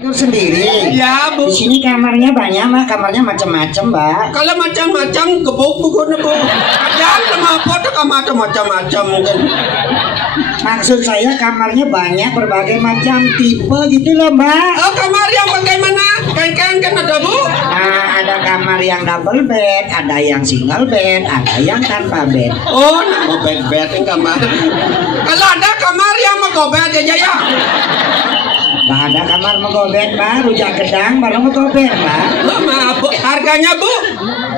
Tidur sendiri. Ya, Bu. Di sini kamarnya banyak, Mbak. Kamarnya macam-macam, Mbak. Kalau macam-macam gebuk buku Bu. Ada kenapa tuh kamar macam-macam mungkin. Maksud saya kamarnya banyak berbagai macam tipe gitu loh, Mbak. Oh, kamar yang bagaimana? Kan ada Bu. Nah, ada kamar yang double bed, ada yang single bed, ada yang tanpa bed. Oh, nama bed yang kamar. Kalau ada kamar yang megobet aja ya. Nah, ada kamar megobet, Mbak. Rujak gedang baru megobet, Mbak. Oh, maaf Bu. Harganya Bu?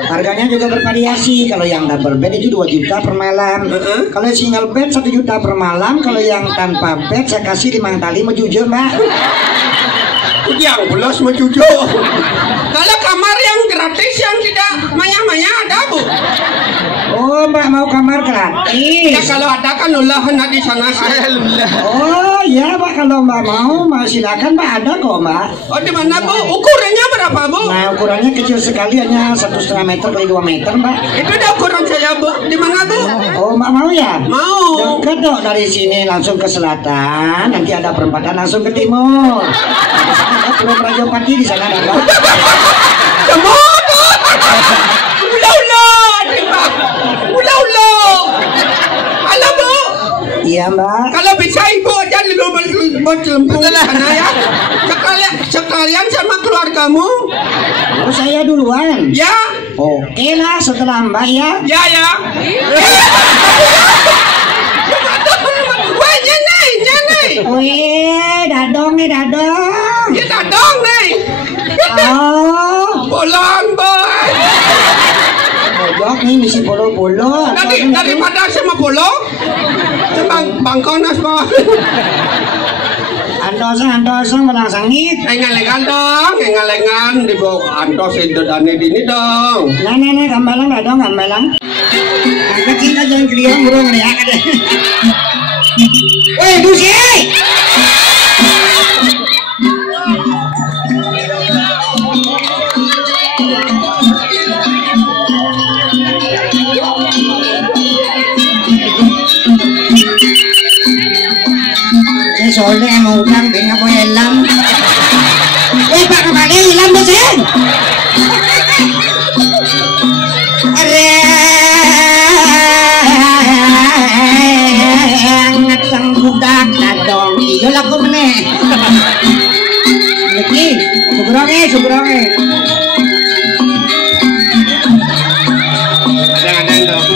Harganya juga bervariasi. Kalau yang double bed itu 2 juta per malam. Kalau single bed 1 juta per malam. Kalau yang tanpa bed saya kasih 5 tali menjujur, Mbak. Yang belas mencucu. Kalau kamar yang gratis yang tidak maya-maya ada Bu? Oh, Mbak mau kamar gratis? Ya kalau ada kan ulah hendak di sana saya. Oh ya, Mbak, kalau Mbak mau silakan, Mbak, ada kok, Mbak. Oh, di mana Bu? Ukurannya berapa Bu? Nah, ukurannya kecil sekali, hanya 1,5 meter kali 2 meter, Mbak. Itu udah ukuran saya Bu. Di mana Bu? Oh, Mbak mau ya? Mau. Dekat dong dari sini langsung ke selatan, nanti ada perempatan langsung ke timur. Pulau Rajopati di sana ada, Mbak. Semua Bu. Ulah. Halo Bu. Iya, Mbak. Kalau bisa Ibu aja dulu berlembung sana ya. Sekalian sama keluargamu. Oh, saya duluan. Ya. Oke lah, setelah Mbak ya. Ya. Wah, nyanyi. Wih, dadong nih, dadong. Ya dadong nih. Oh, Bolong boy. pojok nih misi bolo-bolo. Daripada sama bolong, bangkonas boy. Antosan belang sangit. Engalengan di bawah antos itu dani dini dong. Nah, gambalang dadong, gambalang. Kecil aja yang keliang burung nih, ada. Woi, busi! Soalnya emang utang bingung apa hilang. Pak kembali hilang besin. Ngatang budak nadong iyo laku meneh. Lagi suburonge. Ada dong.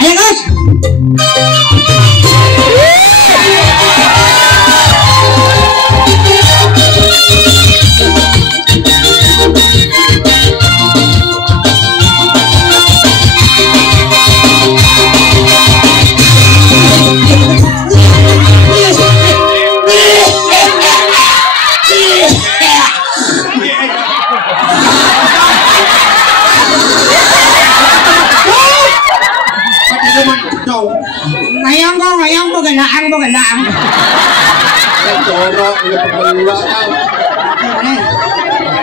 Ayo, Gus. Ngayong po galaang. Jorok ya pemula.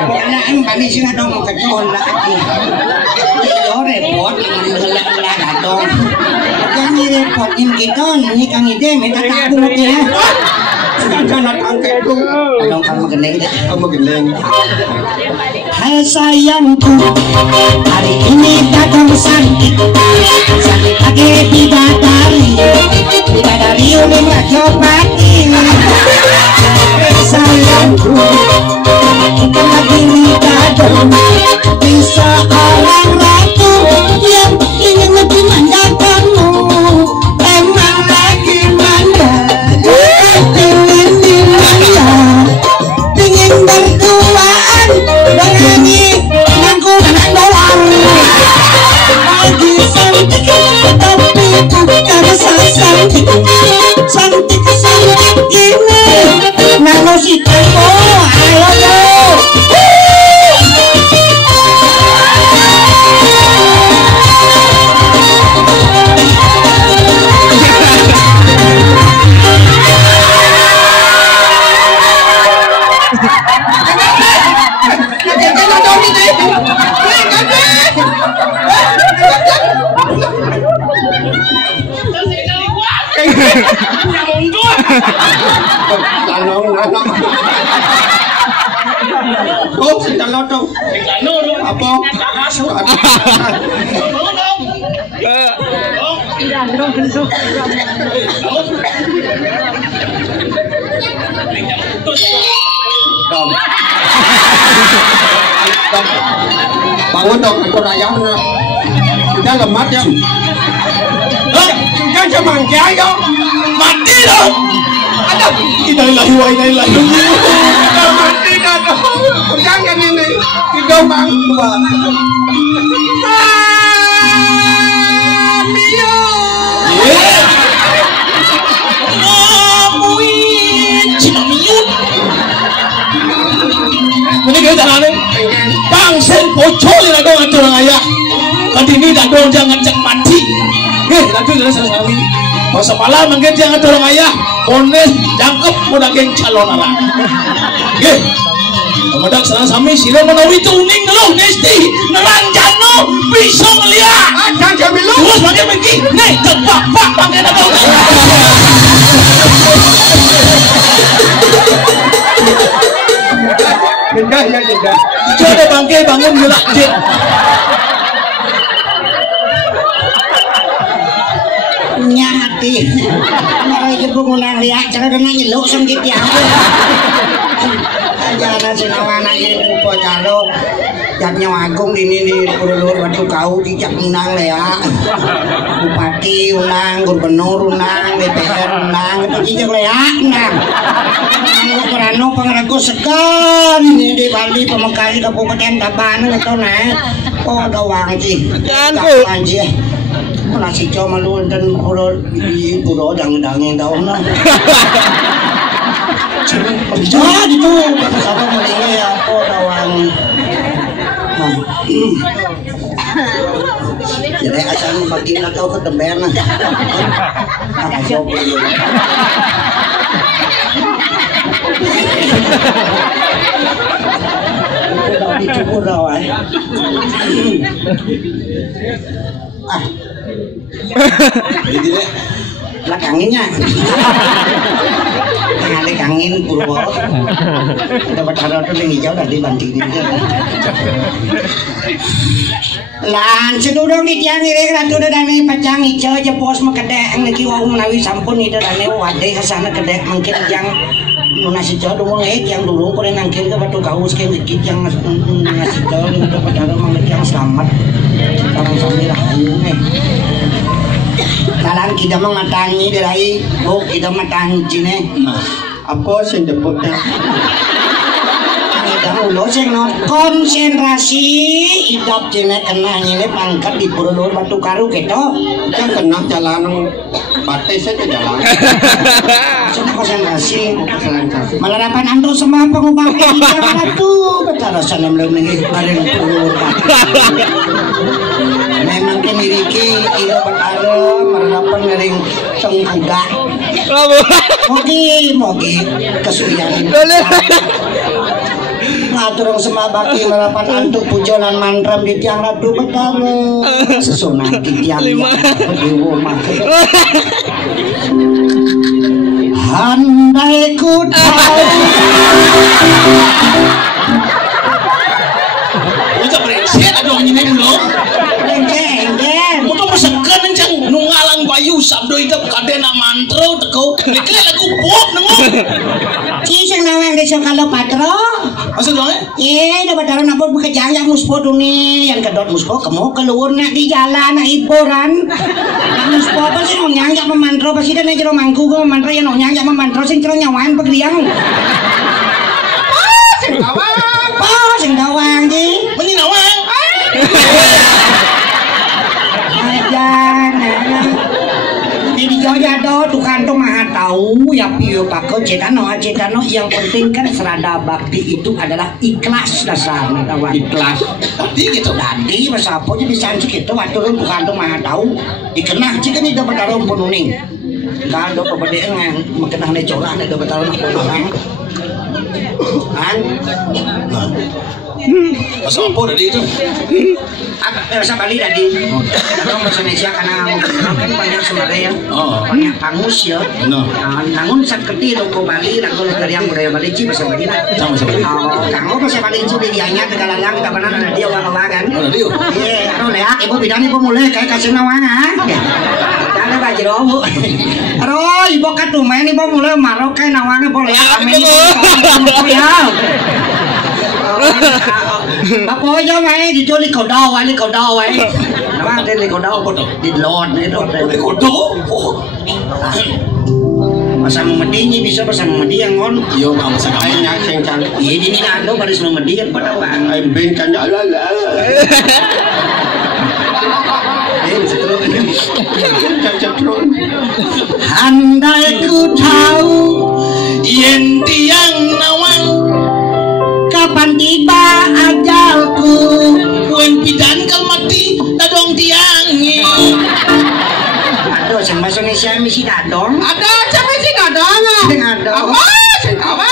Galaang panis nga dong magkachon na aki. Iyo repot ang dong. Kaya ni repot imkiton ni kang ide may tatakbo mo kaya. Jangan angkat tu. Anong kang magaling deh. Magaling. Hai sayangku, hari ini datang sakit lagi bidadari ulim rajopati. Sayangku, kita lagi datang di seorang ratu yang ingin lebih manjakanmu. Emang lagi manja. Yang unggul. Lanong. Oh, sedang lotong. Apa? Dong. Bangun dong, aku ayam na. Kita lemat ya. Kita cuma kaya. Mati dong. Ada. Innalillahi wa inna ilaihi raji'un. Mati kan. Jangan ini. Kita bang tua. Ini kita nane, bangsen bocor ni nak ngatur orang ayah. Kali ni dah dong jangan cek mati. Nanti dah selesai. Masa malam mungkin jangan ngatur orang ayah. Pones jangkep muda geng calon anak. Kemudian sana sami sila menawi tuning dulu nesti neranjan no pisong liat. Jangan bilu. Terus pakai pergi. Nih cepat pak pakai nak dong. Jeda. Coba bangkai bangun gelak jet. Nyati. Kalau ibu ngulang lihat cara kena nyeluk sengkit ya. Jangan senawana ini pojalo. Jatnya agung ini di Purulur Batu Kau dijak unang ya. Bupati unang, gubernur unang, DPR unang, itu dijak ya unang. Kerana pengeraku sekan ini di Bali pemekai Kabupaten Tabanan itu nih. Oh doang sih. Jangan sih. Nasi cuma malu dan puro dang-dangin daun lah. Jadi itu apa mulai ya apa doang. Jadi asal bagi nak kau ke temben lah. Apa jawab dulu. Dicukur dah, Jadi deh, lah kangennya. Ada kangen Purwo. Dapat harap tu yang hijau dah dibanting dia. Lan seduduk di tiang ini ratu dane pacang hijau je pos makedek lagi wau menawi sampun itu dane wadai kesana kedek mungkin yang nasi hijau dulu yang dulu kau nangkil ke Batu Kau sekian dikit yang nasi hijau itu dapat harap mengerti yang selamat. Sekarang sambil lah Kalang kita mengatangi dirai, oh kita matangi cine. Apa sih debutnya? Kita ulo sih no konsentrasi hidup cine kena ini pangkat di Purulur Batu Karu gitu. Kan kena jalan batis saja jalan. Cuma konsentrasi. Malarapan ando semua pengubah kita itu betul rasanya belum lagi bareng Purulur. Memang kemiriki ilo berada meradapan ngering sengkuda. Mogi kesulian. Ngatur semua bakti merapan antuk pujolan mandram di tiang ratu betara sesunan di tiang di rumah. Handai ku tahu. Ucap berengsek dong ini belum. Untuk masakan encang nungalang bayu sabdo hidup kadena mantro teko lekle lagu pop nengok. Cisang nawang desa kalau patro. Maksud dong dapat taruh nabot bekerja yang muspo duni yang kedot muspo kamu keluar nak di jalan nak hiburan. Muspo apa sih nonyang jak memantro pasti dan jero mangku go memantro yang nonyang jak memantro sing jero nyawan pegriang. Sing dawang. Sing dawang ji. Meni nawang. Di Jaya do Tuhan tuh maha tahu ya piu pakai cetano yang penting kan serada bakti itu adalah ikhlas dasarnya kawan. Ikhlas. Tapi gitu tadi masa apa jadi sanci itu waktu lu Tuhan tuh maha tahu dikenah jika ini dapat taruh penuning kan do perbedaan mengenah ne corak ne dapat taruh orang kan Bahasa apa tadi itu? Bahasa Bali tadi. Kalau bahasa Indonesia karena kan banyak sebenarnya ya. Banyak pangus ya. Namun saat kecil ko Bali lagu dari yang budaya Bali ci bahasa Bali. Sama bahasa Bali. Kamu bahasa Bali itu dianya tegalalang tak pernah ada dia orang-orang. Radio. Iya, anu lea ibu bidan ibu mulai kayak kasih nawang ah. Jangan baju robu. Aduh, ibu katumen ibu mulai marok kayak nawangnya boleh. Amin. Ya. Apa aja mai diculik kau dah wali. Nama dia kau dah apa tu? Di lord ni tu. Kau dah? Masa memedinya bisa masa memedi yang on. Yo, masa kain yang cengcang. Iya di ni nak lo baris memedi yang pada orang. Ben kan ala. Andai ku tahu yen tiang nawang kapan tiba ajalku, kuen pidan kal mati dadong tiangi. Aduh, sang bahasa Indonesia misi dadong. Ada siapa sih kadang? Dadong. Apa?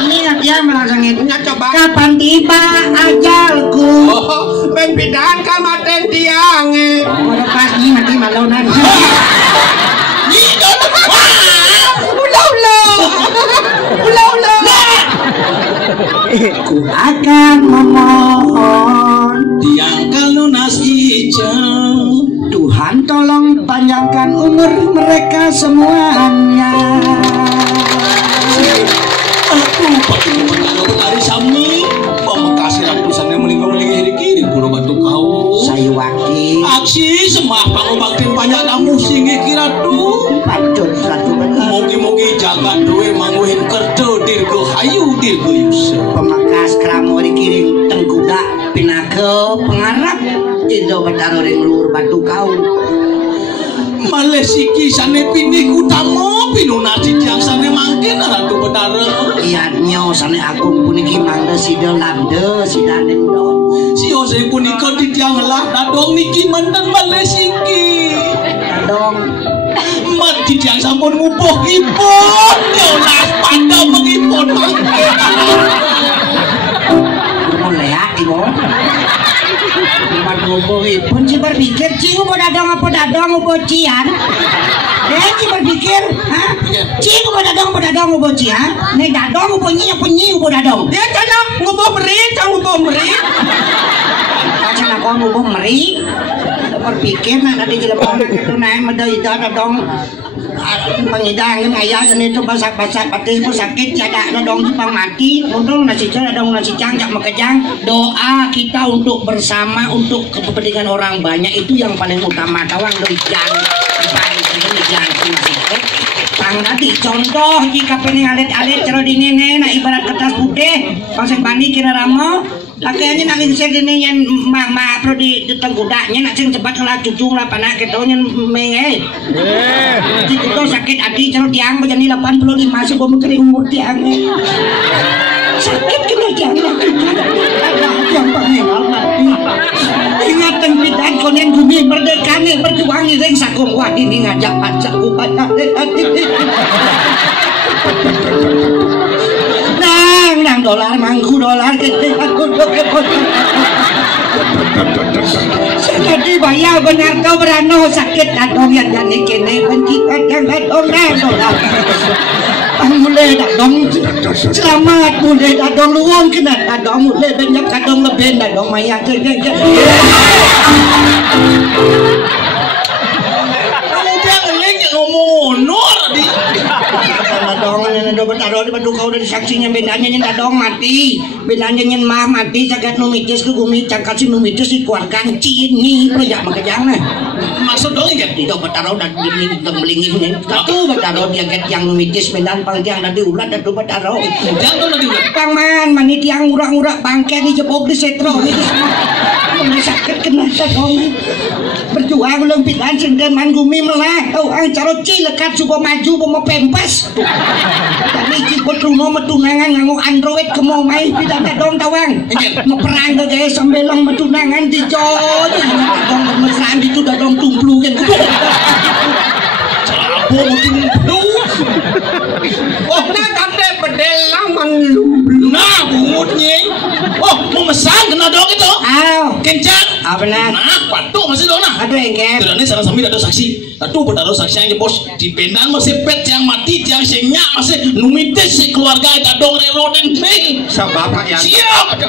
Ingat ya melangsungin. Coba. Kapan tiba ajalku? Oh, pembidan kan maten tiang. Lepas ni mati malunan. Ni dong. Ulah. Ku akan memohon Tiang kal lunas hijau. Tuhan tolong panjangkan umur mereka semuanya. Aku pakai menanggapi hari sami. Pemekasih rapusannya meninggal kiri pulau batu kau. Saya wakil Aksi semah pangobaktin banyak kamu singgih kira tu. patut satu benar. Mogi-mogi jagat duwe manguhin kerto dirgo hayu dirgo yusuf. Pemakas keramu dikirim tengkuda pinake pengarap itu betaro ring luhur batu kau. Malesiki sane pinik utama pinunasi tiang sane mangkin ratu bedara. Iya nyo sane aku puniki mangga sida lande sida nendo. Si Ose punika di tiang lah dadong niki mantan malesiki. Dong Mat di tiang sampun ngubuh ipun yolas pada mengipun mangkin. mulai ibu. Tempat ngobrol pun si berpikir cium mau dadong apa dadong mau bocian. Si berpikir, cium mau dadong mau bocian. Nih dadong mau penyi mau dadong. Dia kadang ngubah meri. Macam aku ngubah meri. Berpikir nak tadi jelema itu naik medai dadong. Pengidang ayah ini tu basak-basak batin pun sakit tiada dadong jepang mati untung nasi cangcak makejang doa kita untuk bersama untuk kepentingan orang banyak itu yang paling utama tawang dari jangan tangga di contoh jika pening alit-alit cerah di nenek nak ibarat kertas putih pasang bani kira ramo lakiannya nak insert ini yang mak perlu di tenggudaknya nak sing cepat kelah cucu lah panak ketanya menge itu sakit hati cerah tiang begini 85 sebelum kering umur tiang sakit kena jangan yang pengenal mati ingat tempitan konen bumi merdeka nih berjuang ring sakung wadi nih ngajak pajak upaya nang dolar mangku dolar gede aku jadi bayar benar kau berano sakit dadong yang jadi kene benci kadang dadong dolar mulai dadong selamat mulai dadong luang kena dadong mulai banyak dadong lebih dadong maya jadi dadong di batu kau dari saksinya bedanya nyen dadong mati bedanya nyen mah mati cagat numitis ke gumi cangkat si numitis dikeluarkan cini projak makejang nah maksud dong ya tidak betaro dan melingi nih satu betaro dia get yang numitis bedan pangtiang dan diulat dan betaro jangan tadi ulat pangman mani tiang urang-urang bangke di jebok di setro itu semua sakit kena dadong berjuang belum pitan senden man gumi melah tau ang caro cilekat suka maju mau pempes tapi jika truno metunangan nganggo android ke mau main pitan dadong tawang mau perang ke gaya sambelang metunangan di jodoh dadong bermesraan itu dadong tumplu kan apa mau tumplu Oh, nak kata bedelang man nah bungutnya mau mesang kena dong itu. Kencang. Benar. Nah, patuh masih dong nah. Aduh engke. Tidak nih sana sambil ada saksi. Aduh bertaruh saksi yang bos di pendan masih pet yang mati yang senyak masih numites si keluarga ada dong reroden nih. Bapak yang Siap.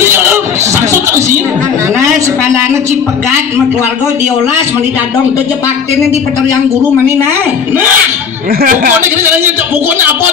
Dia saksut tak sih. Nah, sepandana Cipegat sama keluarga diolas mani dadong tuh jebaktinnya di peterian guru mani nah. Nah, pokoknya kita caranya pokoknya apa